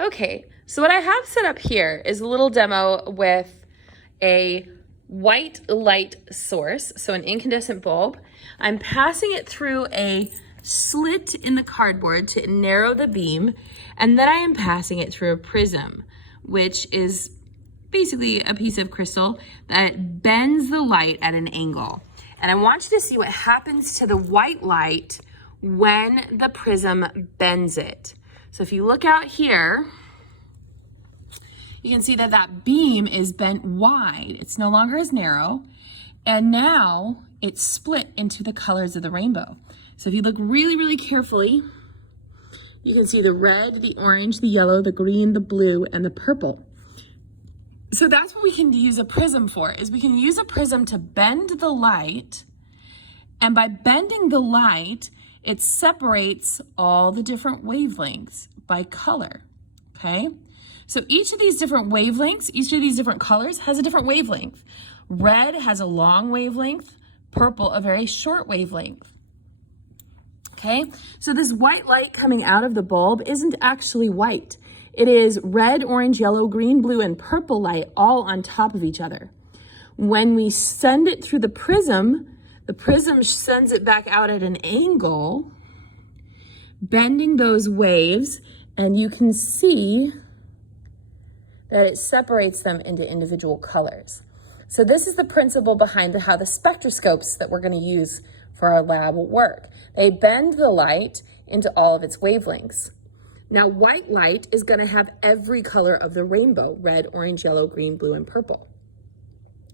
Okay, so what I have set up here is a little demo with a white light source, so an incandescent bulb. I'm passing it through a slit in the cardboard to narrow the beam, and then I am passing it through a prism, which is basically a piece of crystal that bends the light at an angle. And I want you to see what happens to the white light when the prism bends it. So if you look out here, you can see that that beam is bent wide. It's no longer as narrow, and now it's split into the colors of the rainbow. So if you look really, really carefully, you can see the red, the orange, the yellow, the green, the blue, and the purple. So that's what we can use a prism for, is we can use a prism to bend the light, and by bending the light, it separates all the different wavelengths by color, okay? So each of these different wavelengths, each of these different colors has a different wavelength. Red has a long wavelength, purple a very short wavelength. Okay, so this white light coming out of the bulb isn't actually white. It is red, orange, yellow, green, blue, and purple light all on top of each other. When we send it through the prism sends it back out at an angle, bending those waves, and you can see that it separates them into individual colors. So this is the principle behind how the spectroscopes that we're going to use for our lab work. They bend the light into all of its wavelengths. Now, white light is going to have every color of the rainbow: red, orange, yellow, green, blue, and purple.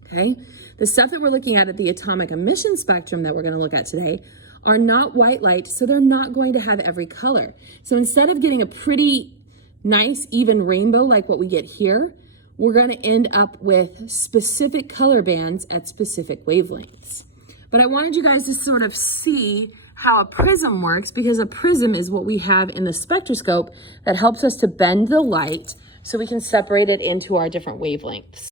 Okay? The stuff that we're looking at the atomic emission spectrum that we're going to look at today are not white light, so they're not going to have every color. So instead of getting a pretty nice even rainbow like what we get here, we're going to end up with specific color bands at specific wavelengths. But I wanted you guys to sort of see how a prism works, because a prism is what we have in the spectroscope that helps us to bend the light so we can separate it into our different wavelengths.